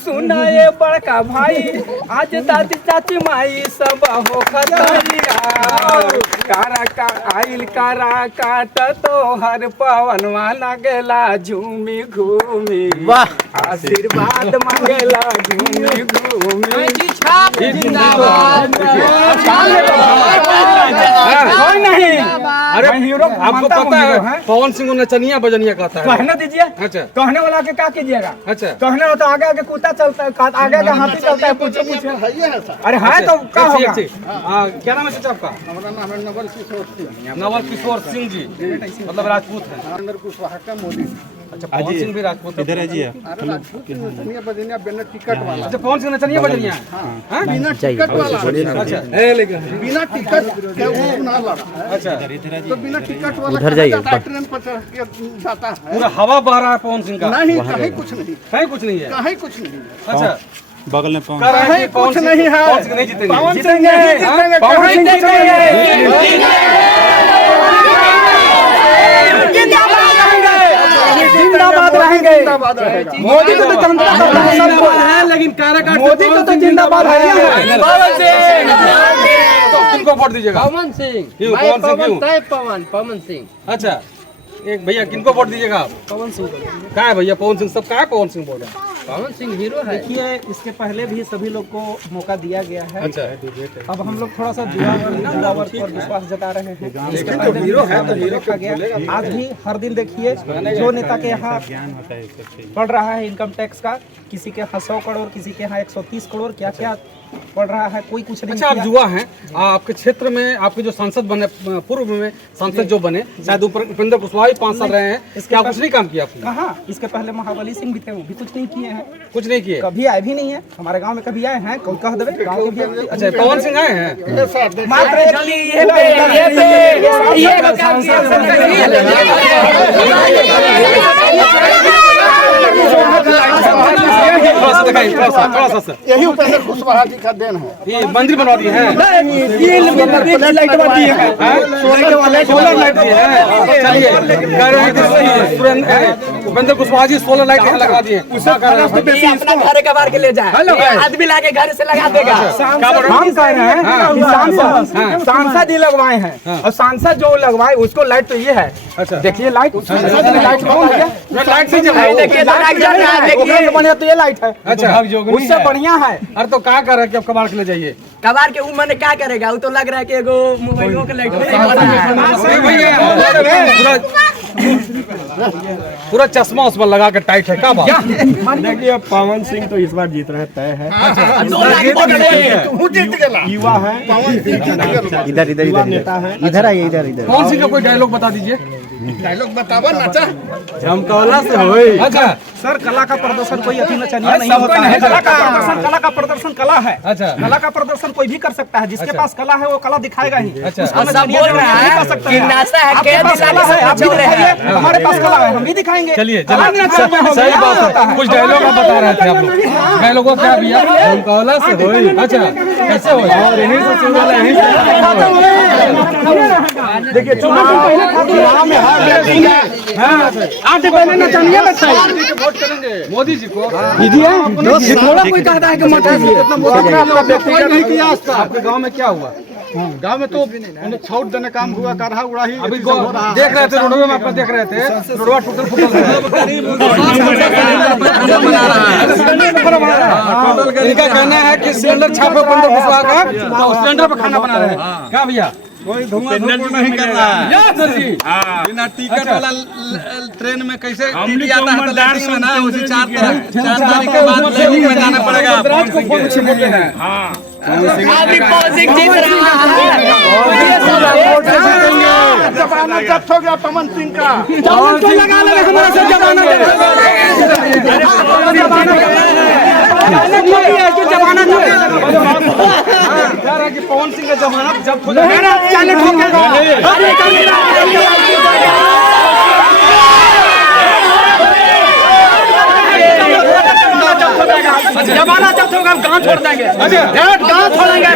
सुनाए बड़का भाई आज दादी चाची माई सब हो खतरिया कारा का आइल कारा काट तो हर पवनवा लगेला झूमी घूमी वाह आशीर्वाद मांगेला झूमी घूमी कोई नहीं। अरे हीरो आपको पता है पवन सिंह नचनिया बजनिया कहता है। कहने दीजिए। अच्छा कहने वाला के क्या कीजिएगा। अच्छा कहने वाला तो आगे आगे कुत्ता चलता है आगे आगे हाथी चलता है पूछे पूछे अरे है तो क्या होगा। क्या नाम है चाचा आपका। हमारा नाम है नवल किशोर सिंह। नवल किशोर सिंह जी मतलब राजपूत है। अंदर कुशवाहा का मोदी। अच्छा पवन सिंह भी राजपूत इधर है जी। अरे राजपूत नचनिया बजनिया बिना टिकट वाला। अच्छा पवन सिंह नचनिया बजनिया है बिना टिकट वाला। अच्छा बिना टिकट के वो चुनाव लड़ा। अच्छा तो बिना टिकट वाला उधर जाइए ट्रेन पर चढ़ के जाता है। पूरा हवा बह रहा है पवन सिंह का। नहीं कहीं कुछ नहीं कहीं कुछ नहीं है। कहीं कुछ नहीं। अच्छा बगल में पवन कहीं कुछ नहीं है। पवन सिंह नहीं जीतेंगे। पवन सिंह जीतेंगे पवन सिंह जिंदाबाद रहेंगे। मोदी को तो जनता का है लेकिन काराकाट मोदी को तो जिंदाबाद है। पवन सिंह तो किनको वोट दीजिएगा। पवन सिंह क्यों पवन सिंह क्यों। पवन सिंह अच्छा एक भैया किनको वोट दीजिएगा आप। पवन सिंह क्या है भैया पवन सिंह सब क्या है पवन सिंह बोल रहे हैं। पवन सिंह हीरो है। देखिए इसके पहले भी सभी लोग को मौका दिया गया है। अच्छा अब हम लोग थोड़ा सा जुड़ावर पर विश्वास जता रहे हैं। इसके पहले हीरो है तो हीरो का गया। आज भी हर दिन देखिए जो नेता के यहाँ पड़ रहा है इनकम टैक्स का किसी के यहाँ 100 करोड़ किसी के यहाँ 130 करोड़ क्या क्या पड़ रहा है कोई कुछ नहीं। अच्छा आप युवा हैं आपके क्षेत्र में आपके जो सांसद बने पूर्व में सांसद जो बने शायद उपेंद्र कुशवाहा 5 साल रहे हैं इसके आप कुछ नहीं काम किया आपने। कहाँ इसके पहले महाबली सिंह भी थे वो भी कुछ नहीं किए हैं। कुछ नहीं किए कभी आए भी नहीं है हमारे गांव में कभी आए हैं कोई कह देवे गांव के भी। अच्छा पवन सिंह आए हैं मात्र यही उपेंद्र कुशवाहा जी का देन है। ये मंदिर बनवा दिए हैं। सोलर लाइट दिए हैं। चलिए कह रहे हैं कि उपेंद्र कुशवाहा जी सोलर लाइट यहाँ लगा दिए अपना घर के बाहर के ले जाए आदमी लाके घर से लगा देगा। हम कह रहे हैं सांसद ही लगवाए हैं और सांसद जो लगवाए उसको लाइट तो ये है। अच्छा देखिए लाइट लाइट कौन है लाइट से जब बढ़िया तो ये लाइट है। अच्छा उससे बढ़िया है। अरे तो क्या कर रहे हैं कि आप कबाड़ के ले जाइए। कबार के उम्र क्या करेगा वो तो लग रहा है कि एगो मोबाइलों के लाइट पूरा चश्मा उसमें लगा के टाइट है क्या बात। देखिए पवन सिंह तो इस बार जीत रहे तय है। युवा है इधर इधर युवा नेता है। इधर आइए इधर इधर। कौन सी का कोई डायलॉग बता दीजिए। डायलॉग बतावा नाचा झमकौला से होई। अच्छा सर कला का प्रदर्शन कोई अति नचनिया नहीं होता है। कला का प्रदर्शन कला है। अच्छा कला का प्रदर्शन कोई भी कर सकता है जिसके पास कला है वो कला दिखाएगा ही। अच्छा सब बोल रहे हैं हमारे पास कला है हम भी दिखाएंगे। चलिए सही बात है। कुछ डायलॉग आप बता रहे थे आप लोग डायलॉगों क्या भैया झमकौला से होई। अच्छा कैसे होई और यहीं से शुरू वाला यहीं से देखिए चुनाव में आज पहले नचनिया लगता है वोट करेंगे मोदी जी को। थोड़ा कोई कहता है कि मत आपके गांव में क्या हुआ। गांव में तो छौट देने काम हुआ करहा उड़ाही अभी देख रहे थे रोडवे में आपको देख रहे थे रोडवा टूटल फूटल इनका कहना है कि सिलेंडर छापे उपेंद्र कुशवाहा का तो सिलेंडर पर खाना बना रहे हैं क्या भैया। कोई धुआं नहीं कर रहा है। सर जी बिना टिकट वाला ट्रेन में कैसे टीटी आता है तो लैंडिंग में ना उसी 4 तारीख के बाद लैंडिंग में जाना पड़ेगा। राज को फोन छीन लेते हैं। जमाना जब्त हो गया पवन सिंह का। लगा ले हमारा से जमाना कह रहा है कि पवन सिंह का जमाना जब हो जाएगा जमाना जब होगा हम गाँव छोड़ देंगे। गाँव छोड़ेंगे।